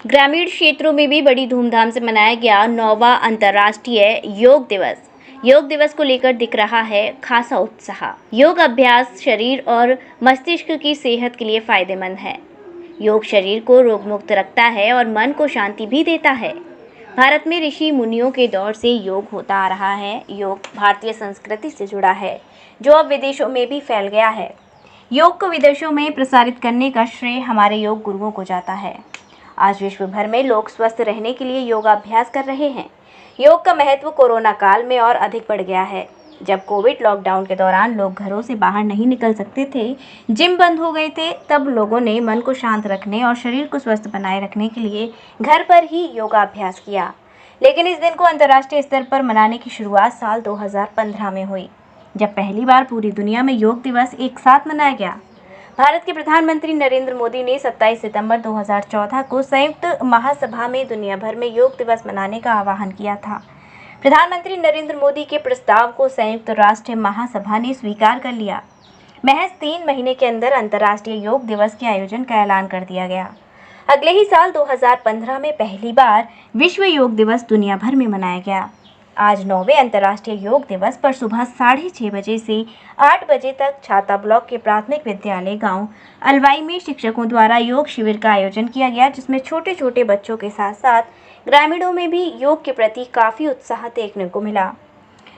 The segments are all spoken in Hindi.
ग्रामीण क्षेत्रों में भी बड़ी धूमधाम से मनाया गया 9वां अंतर्राष्ट्रीय योग दिवस। योग दिवस को लेकर दिख रहा है खासा उत्साह। योग अभ्यास शरीर और मस्तिष्क की सेहत के लिए फायदेमंद है। योग शरीर को रोग मुक्त रखता है और मन को शांति भी देता है। भारत में ऋषि मुनियों के दौर से योग होता आ रहा है। योग भारतीय संस्कृति से जुड़ा है, जो अब विदेशों में भी फैल गया है। योग को विदेशों में प्रसारित करने का श्रेय हमारे योग गुरुओं को जाता है। आज विश्व भर में लोग स्वस्थ रहने के लिए योगाभ्यास कर रहे हैं। योग का महत्व कोरोना काल में और अधिक बढ़ गया है। जब कोविड लॉकडाउन के दौरान लोग घरों से बाहर नहीं निकल सकते थे, जिम बंद हो गए थे, तब लोगों ने मन को शांत रखने और शरीर को स्वस्थ बनाए रखने के लिए घर पर ही योगाभ्यास किया। लेकिन इस दिन को अंतर्राष्ट्रीय स्तर पर मनाने की शुरुआत साल 2015 में हुई, जब पहली बार पूरी दुनिया में योग दिवस एक साथ मनाया गया। भारत के प्रधानमंत्री नरेंद्र मोदी ने 27 सितंबर 2014 को संयुक्त महासभा में दुनिया भर में योग दिवस मनाने का आह्वान किया था। प्रधानमंत्री नरेंद्र मोदी के प्रस्ताव को संयुक्त राष्ट्र महासभा ने स्वीकार कर लिया। महज 3 महीने के अंदर अंतर्राष्ट्रीय योग दिवस के आयोजन का ऐलान कर दिया गया। अगले ही साल 2015 में पहली बार विश्व योग दिवस दुनिया भर में मनाया गया। आज 9वें अंतर्राष्ट्रीय योग दिवस पर सुबह 6:30 बजे से 8 बजे तक छाता ब्लॉक के प्राथमिक विद्यालय गांव अलवाई में शिक्षकों द्वारा योग शिविर का आयोजन किया गया, जिसमें छोटे छोटे बच्चों के साथ साथ ग्रामीणों में भी योग के प्रति काफी उत्साह देखने को मिला।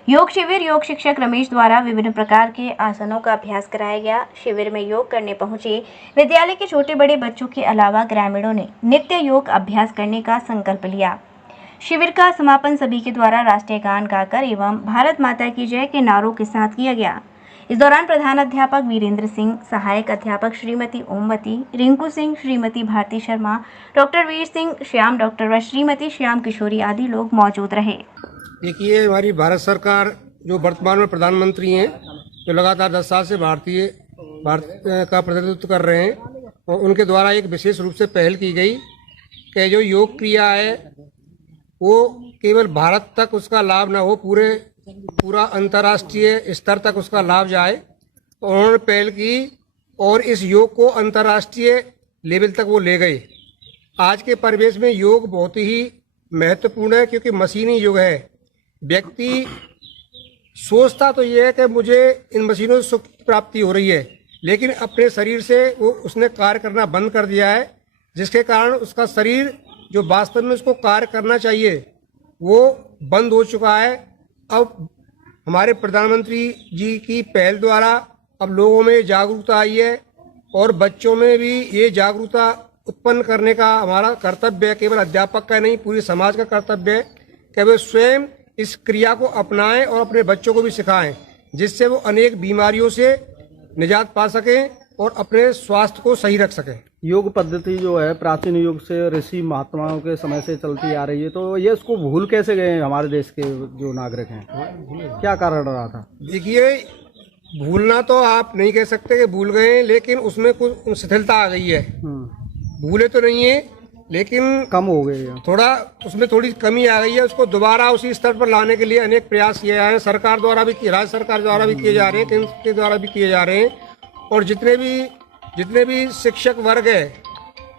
योग शिविर योग शिक्षक रमेश द्वारा विभिन्न प्रकार के आसनों का अभ्यास कराया गया। शिविर में योग करने पहुंचे विद्यालय के छोटे बड़े बच्चों के अलावा ग्रामीणों ने नित्य योग अभ्यास करने का संकल्प लिया। शिविर का समापन सभी के द्वारा राष्ट्रीय गान गाकर एवं भारत माता की जय के नारों के साथ किया गया। इस दौरान प्रधान अध्यापक वीरेंद्र सिंह, सहायक अध्यापक श्रीमती ओमवती, रिंकू सिंह, श्रीमती भारती शर्मा, डॉक्टर वीर सिंह श्याम, डॉक्टर व श्रीमती श्याम किशोरी आदि लोग मौजूद रहे। देखिए, हमारी भारत सरकार जो वर्तमान में प्रधानमंत्री हैं, जो लगातार 10 साल से भारत का प्रतिनिधित्व कर रहे हैं, और उनके द्वारा एक विशेष रूप से पहल की गई कि जो योग क्रिया है वो केवल भारत तक उसका लाभ न हो, पूरा अंतर्राष्ट्रीय स्तर तक उसका लाभ जाए। तो उन्होंने पहल की और इस योग को अंतर्राष्ट्रीय लेवल तक वो ले गए। आज के परिवेश में योग बहुत ही महत्वपूर्ण है, क्योंकि मशीनी युग है। व्यक्ति सोचता तो ये है कि मुझे इन मशीनों से सुख की प्राप्ति हो रही है, लेकिन अपने शरीर से वो उसने कार्य करना बंद कर दिया है, जिसके कारण उसका शरीर जो वास्तव में उसको कार्य करना चाहिए वो बंद हो चुका है। अब हमारे प्रधानमंत्री जी की पहल द्वारा अब लोगों में जागरूकता आई है, और बच्चों में भी ये जागरूकता उत्पन्न करने का हमारा कर्तव्य है। केवल अध्यापक का नहीं, पूरे समाज का कर्तव्य है कि वे स्वयं इस क्रिया को अपनाएं और अपने बच्चों को भी सिखाएं, जिससे वो अनेक बीमारियों से निजात पा सकें और अपने स्वास्थ्य को सही रख सकें। योग पद्धति जो है प्राचीन युग से ऋषि महात्माओं के समय से चलती आ रही है, तो ये इसको भूल कैसे गए हमारे देश के जो नागरिक हैं? क्या कारण रहा था? देखिए, भूलना तो आप नहीं कह सकते कि भूल गए, लेकिन उसमें कुछ शिथिलता आ गई है। भूले तो नहीं है, लेकिन कम हो गई है, थोड़ा उसमें थोड़ी कमी आ गई है। उसको दोबारा उसी स्तर पर लाने के लिए अनेक प्रयास किए जा रहे हैं। सरकार द्वारा भी, राज्य सरकार द्वारा भी किए जा रहे हैं, केंद्र के द्वारा भी किए जा रहे हैं, और जितने भी शिक्षक वर्ग है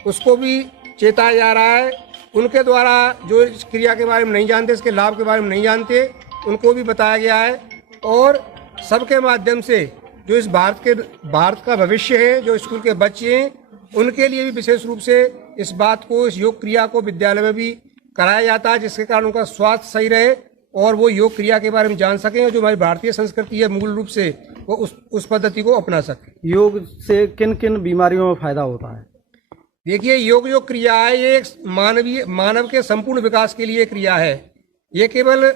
उसको भी चेताया जा रहा है। उनके द्वारा जो इस क्रिया के बारे में नहीं जानते, इसके लाभ के बारे में नहीं जानते, उनको भी बताया गया है। और सबके माध्यम से जो इस भारत का भविष्य है, जो स्कूल के बच्चे हैं, उनके लिए भी विशेष रूप से इस बात को, इस योग क्रिया को विद्यालय में भी कराया जाता है, जिसके कारण उनका स्वास्थ्य सही रहे और वो योग क्रिया के बारे में जान सकें, और जो हमारी भारतीय संस्कृति है मूल रूप से वो उस पद्धति को अपना सके। योग से किन किन बीमारियों में फायदा होता है? देखिए, योग जो क्रिया है ये एक मानव के संपूर्ण विकास के लिए क्रिया है। ये केवल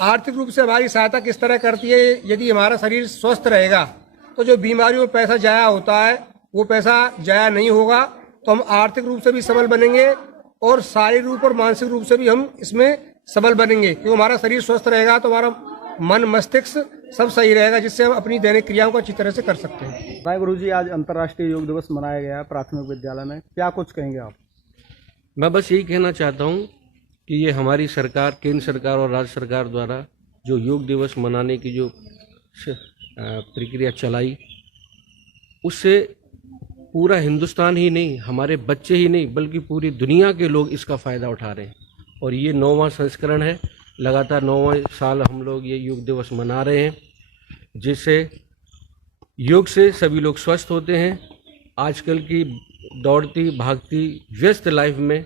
आर्थिक रूप से हमारी सहायता किस तरह करती है, यदि हमारा शरीर स्वस्थ रहेगा तो जो बीमारियों में पैसा जाया होता है वो पैसा जाया नहीं होगा, तो हम आर्थिक रूप से भी सबल बनेंगे और शारीरिक रूप और मानसिक रूप से भी हम इसमें सबल बनेंगे। क्योंकि हमारा शरीर स्वस्थ रहेगा तो हमारा मन मस्तिष्क सब सही रहेगा, जिससे हम अपनी दैनिक क्रियाओं को अच्छी तरह से कर सकते हैं। भाई गुरुजी, आज अंतर्राष्ट्रीय योग दिवस मनाया गया है प्राथमिक विद्यालय में, क्या कुछ कहेंगे आप? मैं बस यही कहना चाहता हूँ कि ये हमारी सरकार, केंद्र सरकार और राज्य सरकार द्वारा जो योग दिवस मनाने की जो प्रक्रिया चलाई, उससे पूरा हिंदुस्तान ही नहीं, हमारे बच्चे ही नहीं, बल्कि पूरी दुनिया के लोग इसका फ़ायदा उठा रहे हैं। और ये 9वां संस्करण है, लगातार 9वें साल हम लोग ये योग दिवस मना रहे हैं, जिससे योग से सभी लोग स्वस्थ होते हैं। आजकल की दौड़ती भागती व्यस्त लाइफ में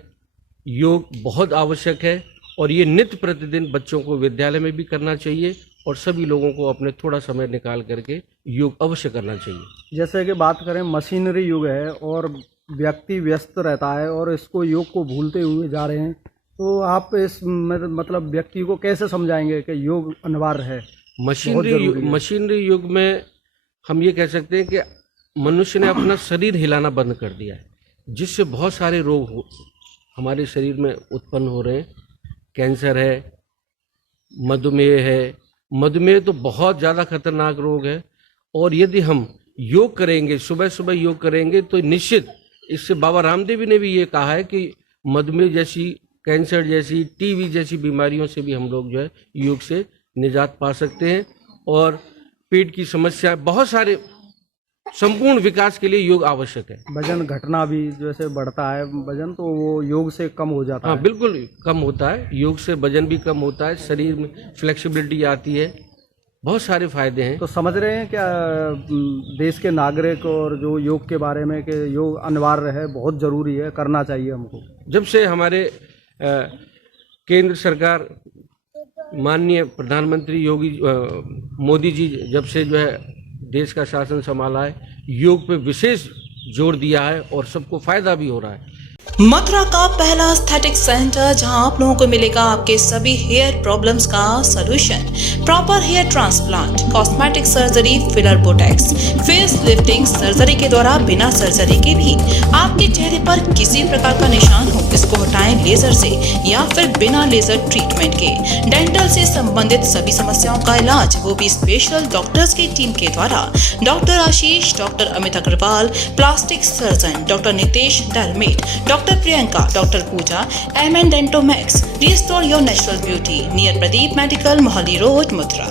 योग बहुत आवश्यक है और ये नित्य प्रतिदिन बच्चों को विद्यालय में भी करना चाहिए और सभी लोगों को अपने थोड़ा समय निकाल करके योग अवश्य करना चाहिए। जैसे कि बात करें मशीनरी युग है और व्यक्ति व्यस्त रहता है और इसको योग को भूलते हुए जा रहे हैं, तो आप इस मतलब व्यक्ति को कैसे समझाएंगे कि योग अनिवार्य है? मशीनरी युग में हम ये कह सकते हैं कि मनुष्य ने अपना शरीर हिलाना बंद कर दिया है, जिससे बहुत सारे रोग हमारे शरीर में उत्पन्न हो रहे हैं। कैंसर है, मधुमेह है। मधुमेह तो बहुत ज़्यादा खतरनाक रोग है और यदि हम योग करेंगे, सुबह सुबह योग करेंगे, तो निश्चित इससे बाबा रामदेव ने भी ये कहा है कि मधुमेह जैसी, कैंसर जैसी, टीबी जैसी बीमारियों से भी हम लोग जो है योग से निजात पा सकते हैं। और पेट की समस्या, बहुत सारे संपूर्ण विकास के लिए योग आवश्यक है। वजन घटना भी जैसे बढ़ता है वजन, तो वो योग से कम हो जाता है। हाँ, बिल्कुल कम होता है। योग से वजन भी कम होता है, शरीर में फ्लेक्सिबिलिटी आती है, बहुत सारे फायदे हैं। तो समझ रहे हैं क्या देश के नागरिक और जो योग के बारे में कि योग अनिवार्य है, बहुत ज़रूरी है, करना चाहिए हमको? जब से हमारे केंद्र सरकार माननीय प्रधानमंत्री मोदी जी जब से जो है देश का शासन संभाला है, योग पे विशेष जोर दिया है और सबको फायदा भी हो रहा है। मथुरा का पहला एस्थेटिक सेंटर जहां आप लोगों को मिलेगा आपके सभी हेयर प्रॉब्लम्स का solution, proper hair transplant, cosmetic surgery, filler, botox, face lifting surgery के द्वारा बिना सर्जरी के भी आपके चेहरे पर किसी प्रकार का निशान हो, इसको हटाएं लेजर से या फिर बिना लेजर ट्रीटमेंट के। डेंटल से संबंधित सभी समस्याओं का इलाज, वो भी स्पेशल डॉक्टर्स की टीम के द्वारा। Doctor Ashish, doctor Amit Agarwal, plastic surgeon doctor Nitesh डरमेट, doctor Priyanka, doctor Puja, MN Dentomax, restore your natural beauty, near Pradeep medical, Mohali road, Mathura.